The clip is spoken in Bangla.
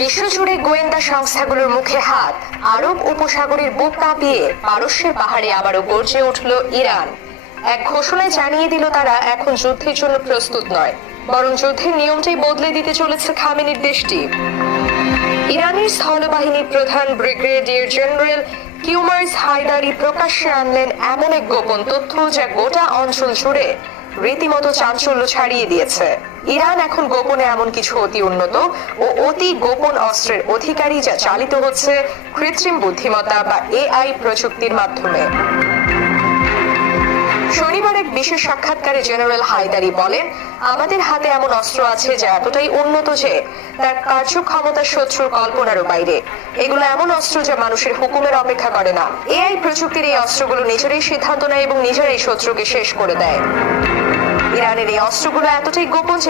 বিশ্বজুড়ে গোয়েন্দা সংস্থাগুলোর মুখে হাত, আরব উপসাগরের বুক কাঁপিয়ে পারস্যের পাহাড়ে আবারও গর্জে উঠল ইরান। এক ঘোষণায় জানিয়ে দিল তারা এখন যুদ্ধের জন্য প্রস্তুত নয়, বরং যুদ্ধের নিয়মটাই বদলে দিতে চলেছে খামেনির দেশটি। ইরানের স্থলবাহিনীর প্রধান ব্রিগেডিয়ার জেনারেল কিউমার্স হায়দারি প্রকাশ্যে আনলেন এমন এক গোপন তথ্য যা গোটা অঞ্চল জুড়ে রীতিমতো চাঞ্চল্য ছাড়িয়ে দিয়েছে। ইরান এখন গোপনে এমন কিছু অতি উন্নত ও অতি গোপন অস্ত্রের অধিকারী যা চালিত হচ্ছে কৃত্রিম বুদ্ধিমত্তা বা এআই প্রযুক্তির মাধ্যমে। শনিবার এক বিশেষ সাক্ষাৎকারে জেনারেল হায়দারি বলেন, আমাদের হাতে এমন অস্ত্র আছে যা এতটাই উন্নত যে তার কার্যক্ষমতা শত্রুর কল্পনারও বাইরে। এগুলো এমন অস্ত্র যা মানুষের হুকুমের অপেক্ষা করে না। এআই প্রযুক্তির এই অস্ত্রগুলো নিজেরাই সিদ্ধান্ত নেয় এবং নিজেরাই শত্রুকে শেষ করে দেয়। ইরানের এই অস্ত্রগুলো এতটাই গোপন যে